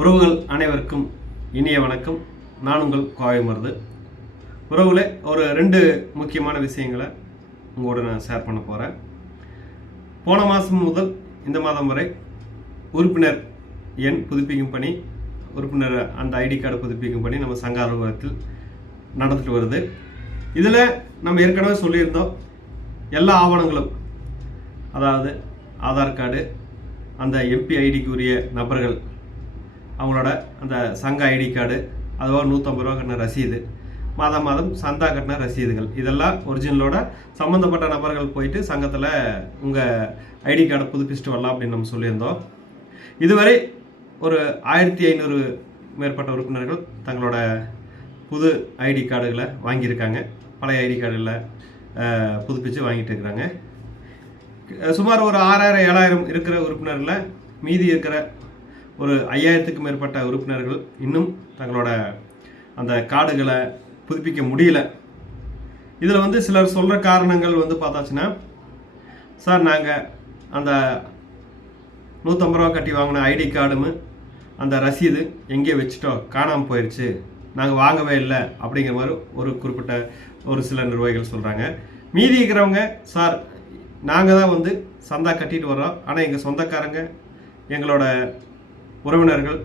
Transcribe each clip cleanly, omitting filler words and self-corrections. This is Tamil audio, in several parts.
உறவுகள் அனைவருக்கும் இனிய வணக்கம். நான் உங்கள் கோவை மருது. உறவுகளே, ஒரு 2 முக்கியமான விஷயங்களை உங்களோட நான் ஷேர் பண்ண போகிறேன். போன மாதம் முதல் இந்த மாதம் வரை உறுப்பினர் எண் புதுப்பிக்கும் பணி, உறுப்பினர் அந்த ஐடி கார்டு புதுப்பிக்கும் பணி நம்ம சங்க அலுவலகத்தில் நடந்துட்டு வருது. இதில் நம்ம ஏற்கனவே சொல்லியிருந்தோம், எல்லா ஆவணங்களும், அதாவது ஆதார் கார்டு, அந்த எம்பி ஐடிக்கு உரிய நபர்கள் அவங்களோட அந்த சங்க ஐடி கார்டு, அதுவாக 150 ரூபா கட்டின ரசீது, மாதம் சந்தா கட்டின ரசீதுகள், இதெல்லாம் ஒரிஜினலோட சம்மந்தப்பட்ட நபர்கள் போயிட்டு சங்கத்தில் உங்கள் ஐடி கார்டை புதுப்பிச்சுட்டு வரலாம் அப்படின்னு நம்ம சொல்லியிருந்தோம். இதுவரை ஒரு 1500 மேற்பட்ட உறுப்பினர்கள் தங்களோட புது ஐடி கார்டுகளை வாங்கியிருக்காங்க. பழைய ஐடி கார்டுகளை புதுப்பித்து வாங்கிட்டு இருக்கிறாங்க. சுமார் ஒரு 6000 7000 இருக்கிற உறுப்பினர்களில் மீதி இருக்கிற ஒரு 5000க்கும் மேற்பட்ட உறுப்பினர்கள் இன்னும் தங்களோட அந்த கார்டுகளை புதுப்பிக்க முடியல. இதில் சிலர் சொல்கிற காரணங்கள் பார்த்தாச்சுன்னா, சார் நாங்கள் அந்த 150 ரூபா கட்டி வாங்கின ஐடி கார்டும் அந்த ரசீது எங்கேயோ வச்சுட்டோம், காணாமல் போயிடுச்சு, நாங்கள் வாங்கவே இல்லை அப்படிங்கிற மாதிரி ஒரு குறிப்பிட்ட ஒரு சில நிர்வாகிகள் சொல்கிறாங்க. மீதி இருக்கிறவங்க, சார் நாங்கள் தான் சந்தா கட்டிட்டு வர்றோம், ஆனால் எங்கள் சொந்தக்காரங்க, எங்களோட உறவினர்கள்,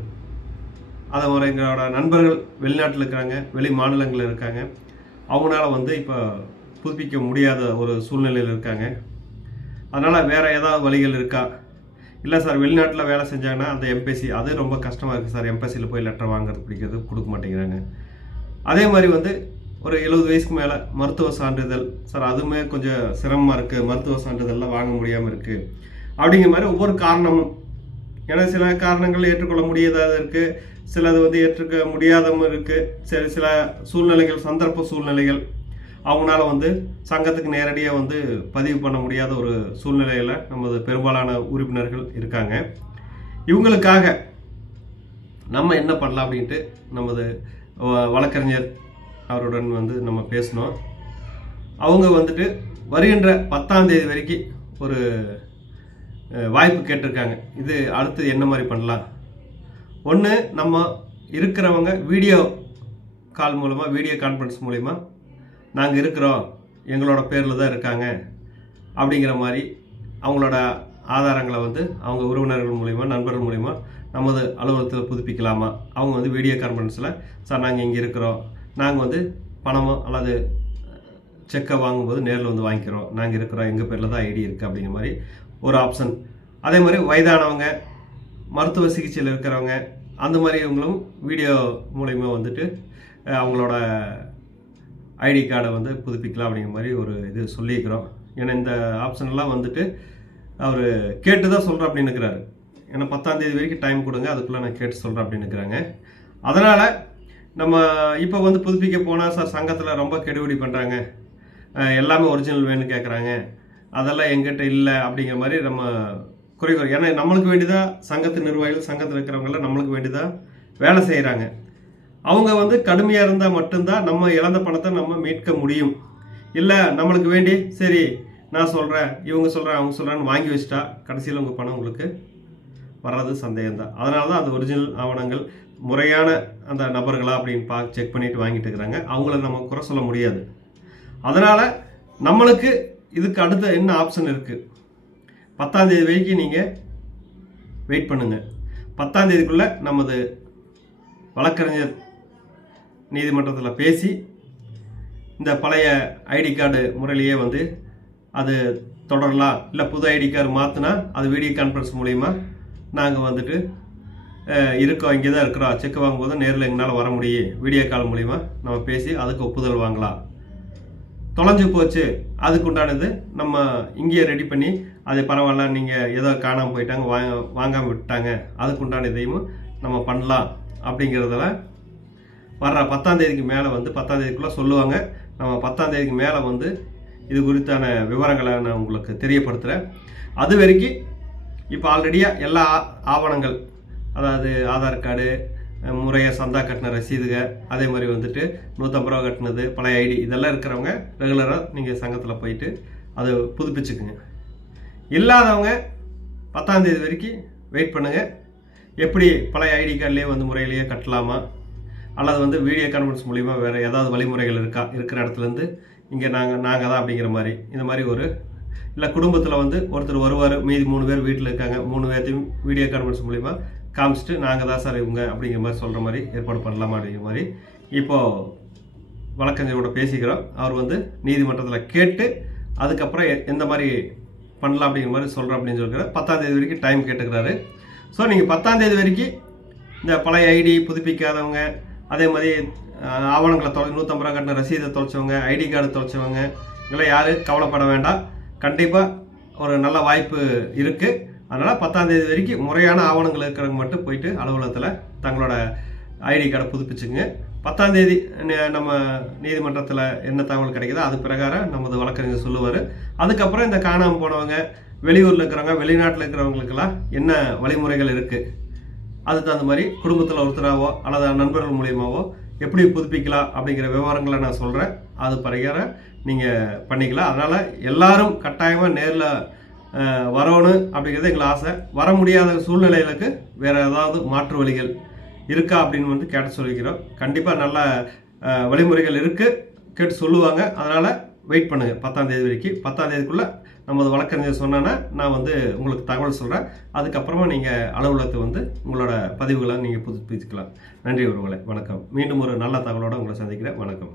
அதை ஒரு எங்களோட நண்பர்கள் வெளிநாட்டில் இருக்கிறாங்க, வெளி மாநிலங்களில் இருக்காங்க, அவங்களால இப்போ புதுப்பிக்க முடியாத ஒரு சூழ்நிலையில் இருக்காங்க. அதனால் வேறு ஏதாவது வழிகள் இருக்கா? இல்லை சார், வெளிநாட்டில் வேலை செஞ்சாங்கன்னா அந்த எம்பசி அது ரொம்ப கஷ்டமாக இருக்குது சார், எம்பசியில் போய் லெட்டர் வாங்குறது பிடிக்கிறது கொடுக்க மாட்டேங்கிறாங்க. அதே மாதிரி ஒரு 70 வயசுக்கு மேலே மருத்துவ சான்றிதழ், சார் அதுவுமே கொஞ்சம் சிரமமாக இருக்குது, மருத்துவ சான்றிதழ்லாம் வாங்க முடியாமல் இருக்குது அப்படிங்கிற மாதிரி ஒவ்வொரு காரணமும். ஏன்னா சில காரணங்கள் ஏற்றுக்கொள்ள முடியாதது இருக்குது, சிலது ஏற்றுக்க முடியாதவும் இருக்குது. சில சூழ்நிலைகள், சந்தர்ப்ப சூழ்நிலைகள், அவங்களால சங்கத்துக்கு நேரடியாக பதிவு பண்ண முடியாத ஒரு சூழ்நிலையில் நமது பெரும்பாலான உறுப்பினர்கள் இருக்காங்க. இவங்களுக்காக நம்ம என்ன பண்ணலாம் அப்படின்ட்டு நமது வழக்கறிஞர் அவருடன் நம்ம பேசினோம். அவங்க வருகின்ற 10ஆம் தேதி வரைக்கும் ஒரு வாய்ப்பு கேட்டிருக்காங்க. இது அடுத்து என்ன மாதிரி பண்ணலாம்? ஒன்று, நம்ம இருக்கிறவங்க வீடியோ கால் மூலமாக, வீடியோ கான்ஃபரன்ஸ் மூலிமா நாங்கள் இருக்கிறோம், எங்களோட பேரில் தான் இருக்காங்க அப்படிங்கிற மாதிரி அவங்களோட ஆதாரங்களை அவங்க உறவினர்கள் மூலிமா, நண்பர்கள் மூலிமா நமது அலுவலகத்தில் புதுப்பிக்கலாமா? அவங்க வீடியோ கான்ஃபரன்ஸில், சார் நாங்கள் இங்கே இருக்கிறோம், நாங்கள் பணமோ அல்லது செக்கை வாங்கும்போது நேரில் வாங்கிக்கிறோம், நாங்கள் இருக்கிறோம், எங்கள் பேரில் தான் ஐடி இருக்குது அப்படிங்கிற மாதிரி ஒரு ஆப்ஷன். அதே மாதிரி வயதானவங்க, மருத்துவ சிகிச்சையில் இருக்கிறவங்க, அந்த மாதிரி இவங்களும் வீடியோ மூலிமா அவங்களோட ஐடி கார்டை புதுப்பிக்கலாம் அப்படிங்கிற மாதிரி ஒரு இது சொல்லியிருக்கிறோம். ஏன்னா இந்த ஆப்ஷன்லாம் அவர் கேட்டு தான் சொல்கிறேன் அப்படின்னு இருக்கிறாரு. ஏன்னா 10ஆம் தேதி வரைக்கும் டைம் கொடுங்க, அதுக்குள்ளே நான் கேட்டு சொல்கிறேன் அப்படின்னு இருக்கிறாங்க. அதனால் நம்ம இப்போ புதுப்பிக்க போனால், சார் சங்கத்தில் ரொம்ப கெடுபிடி பண்ணுறாங்க, எல்லாமே ஒரிஜினல் வேணும்னு கேட்குறாங்க, அதெல்லாம் எங்கிட்ட இல்லை அப்படிங்கிற மாதிரி நம்ம குறை. ஏன்னா நம்மளுக்கு வேண்டிதான் சங்கத்து நிர்வாகிகள், சங்கத்தில் இருக்கிறவங்களாம் நம்மளுக்கு வேண்டிதான் வேலை செய்கிறாங்க. அவங்க கடுமையாக இருந்தால் மட்டும்தான் நம்ம இழந்த பணத்தை நம்ம மீட்க முடியும். இல்லை நம்மளுக்கு வேண்டி, சரி நான் சொல்கிறேன், இவங்க சொல்கிறேன், அவங்க சொல்கிறான்னு வாங்கி வச்சுட்டா கடைசியில் உங்கள் பணம் உங்களுக்கு வர்றது சந்தேகம்தான். அதனால தான் அந்த ஒரிஜினல் ஆவணங்கள் முறையான அந்த நபர்களா அப்படின்னு செக் பண்ணிட்டு வாங்கிட்டு இருக்கிறாங்க. அவங்கள நம்ம குறை சொல்ல முடியாது. அதனால் நம்மளுக்கு இதுக்கு அடுத்த என்ன ஆப்ஷன் இருக்குது? 10ஆம் தேதி வரைக்கும் நீங்கள் வெயிட் பண்ணுங்கள். 10ஆம் தேதிக்குள்ளே நமது வழக்கறிஞர் நீதிமன்றத்தில் பேசி இந்த பழைய ஐடி கார்டு முறையிலேயே அது தொடரலாம். இல்லை புது ஐடி கார்டு மாற்றினா அது வீடியோ கான்ஃபரன்ஸ் மூலிமா நாங்கள் இருக்கோம், இங்கே தான் இருக்கிறோம், செக் வாங்கும்போது நேரில் எங்களால் வர முடியும், வீடியோ கால் மூலிமா நம்ம பேசி அதுக்கு ஒப்புதல் வாங்கலாம். தொலைஞ்சு போச்சு, அதுக்கு உண்டானது நம்ம இங்கேயே ரெடி பண்ணி, அது பரவாயில்ல, நீங்கள் ஏதோ காணாமல் போயிட்டாங்க, வாங்காமல் விட்டாங்க, அதுக்கு உண்டான இதையும் நம்ம பண்ணலாம் அப்படிங்கிறதுல வர்ற 10ஆம் தேதிக்கு மேலே 10ஆம் தேதிக்குள்ளே சொல்லுவாங்க. நம்ம 10ஆம் தேதிக்கு மேலே இது குறித்தான விவரங்களை நான் உங்களுக்கு தெரியப்படுத்துகிறேன். அது வரைக்கும் இப்போ ஆல்ரெடியாக எல்லா ஆவணங்கள், அதாவது ஆதார் கார்டு, முறையாக சந்தா கட்டின ரசீதுக, அதே மாதிரி 150 ரூபா கட்டினது, பழைய ஐடி, இதெல்லாம் இருக்கிறவங்க ரெகுலராக நீங்கள் சங்கத்தில் போயிட்டு அதை புதுப்பிச்சுக்குங்க. இல்லாதவங்க 10ஆம் தேதி வரைக்கும் வெயிட் பண்ணுங்கள். எப்படி பழைய ஐடி கார்டிலே வந்து முறையிலேயே கட்டலாமா, அல்லது வந்து வீடியோ கான்ஃபரன்ஸ் மூலிமா வேறு ஏதாவது வழிமுறைகள் இருக்கிற இடத்துலேருந்து இங்கே நாங்கள் தான் அப்படிங்கிற மாதிரி, இந்த மாதிரி ஒரு இல்லை குடும்பத்தில் வந்து ஒருத்தர் வருவார், மீதி 3 பேர் வீட்டில் இருக்காங்க, 3 பேர்த்தையும் வீடியோ கான்ஃபரன்ஸ் மூலிமா காமிச்சிட்டு நாங்கள் தான் சார் இவங்க அப்படிங்கிற மாதிரி சொல்கிற மாதிரி ஏற்பாடு பண்ணலாமா அப்படிங்கிற மாதிரி இப்போது வழக்கறிஞரோட பேசிக்கிறோம். அவர் வந்து நீதிமன்றத்தில் கேட்டு அதுக்கப்புறம் எந்த மாதிரி பண்ணலாம் அப்படிங்கிற மாதிரி சொல்கிறோம் அப்படின்னு சொல்லிக்கிறார். 10ஆம் தேதி வரைக்கும் டைம் கேட்டுக்கிறாரு. ஸோ நீங்கள் 10ஆம் தேதி வரைக்கும் இந்த பழைய ஐடி புதுப்பிக்காதவங்க, அதே மாதிரி ஆவணங்களை 150 ரூபா கட்டின ரசீதை தொலைச்சவங்க, ஐடி கார்டு தொலைச்சவங்க, இதெல்லாம் யாரும் கவலைப்பட வேண்டாம். கண்டிப்பாக ஒரு நல்ல வாய்ப்பு இருக்குது. அதனால் 10ஆம் தேதி வரைக்கும் முறையான ஆவணங்கள் இருக்கிறவங்க மட்டும் போயிட்டு அலுவலகத்தில் தங்களோட ஐடி கார்டை புதுப்பிச்சுங்க. 10ஆம் தேதி நம்ம நீதிமன்றத்தில் என்ன தகவல் கிடைக்குதோ அது பிரகாரம் நமது வழக்கறிஞர் சொல்லுவார். அதுக்கப்புறம் இந்த காணாமல் போனவங்க, வெளியூரில் இருக்கிறவங்க, வெளிநாட்டில் இருக்கிறவங்களுக்கெல்லாம் என்ன வழிமுறைகள் இருக்குது, அதுக்கு தகுந்த மாதிரி குடும்பத்தில் ஒருத்தராகவோ அல்லது நண்பர்கள் மூலியமாகவோ எப்படி புதுப்பிக்கலாம் அப்படிங்கிற விவரங்களை நான் சொல்கிறேன். அது பிரகாரம் நீங்கள் பண்ணிக்கலாம். அதனால் எல்லாரும் கட்டாயமாக நேரில் வரணும் அப்படிங்கிறது எங்களை ஆசை. வர முடியாத சூழ்நிலைகளுக்கு வேறு ஏதாவது மாற்று வழிகள் இருக்கா அப்படின்னு வந்து கேட்டு சொல்லிக்கிறோம். கண்டிப்பாக நல்ல வழிமுறைகள் இருக்குது, கேட்டு சொல்லுவாங்க. அதனால் வெயிட் பண்ணுங்கள் 10ஆம் தேதி வரைக்கும். 10ஆம் தேதிக்குள்ளே நமது வழக்கறிஞர் சொன்னேன்னா நான் வந்து உங்களுக்கு தகவல் சொல்கிறேன். அதுக்கப்புறமா நீங்கள் அலுவலகத்தை வந்து உங்களோட பதிவுகளை நீங்கள் புதுப்பிச்சுக்கலாம். நன்றி உறவுகளே, வணக்கம். மீண்டும் ஒரு நல்ல தகவலோடு உங்களை சந்திக்கிறேன். வணக்கம்.